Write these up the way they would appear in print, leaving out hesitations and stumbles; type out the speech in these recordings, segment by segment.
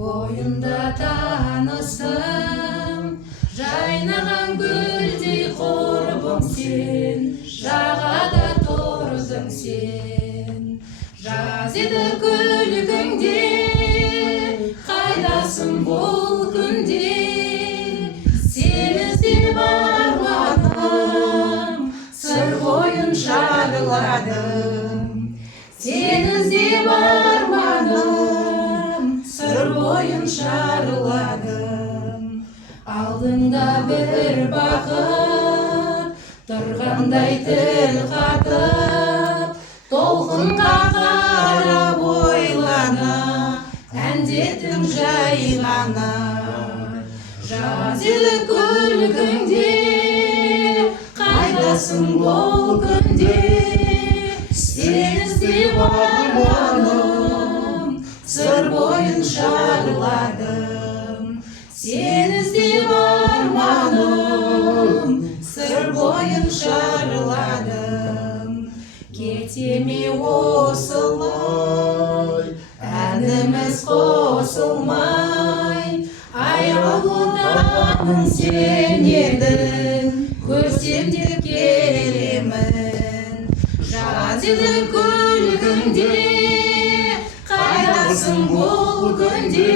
бойында таныстым, жайнаған гүлдей құрбым сен, жағада тұрдың сен. Жаз еді күлкіңде, қайдасың бұл күнде, сен іздеп арманым, сыр бойын шарладым. Сен іздеп арманым, сыр бойын шарладым. Алдыңда бір бақыт, тұрғандай тіл қатып, толқынға қарап ойлана, әндетім жай ғана. Жаз еді күлкіңде, қайдасың бұл күнде, сен іздеп арманым, сыр бойын шарладым. Сен іздеп арманым, сыр бойын шарладым. Кете ме осылай, әніміз қосылмай, аяулымын сен едің, көрсем деп келемін. Жаз еді күлкіңде, қайдасың бұл күнде,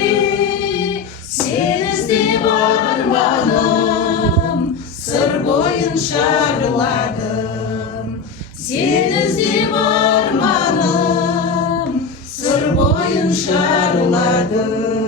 сен іздеп арманым, сыр бойын шарладым. Сен іздеп арманым, сыр бойын шарладым.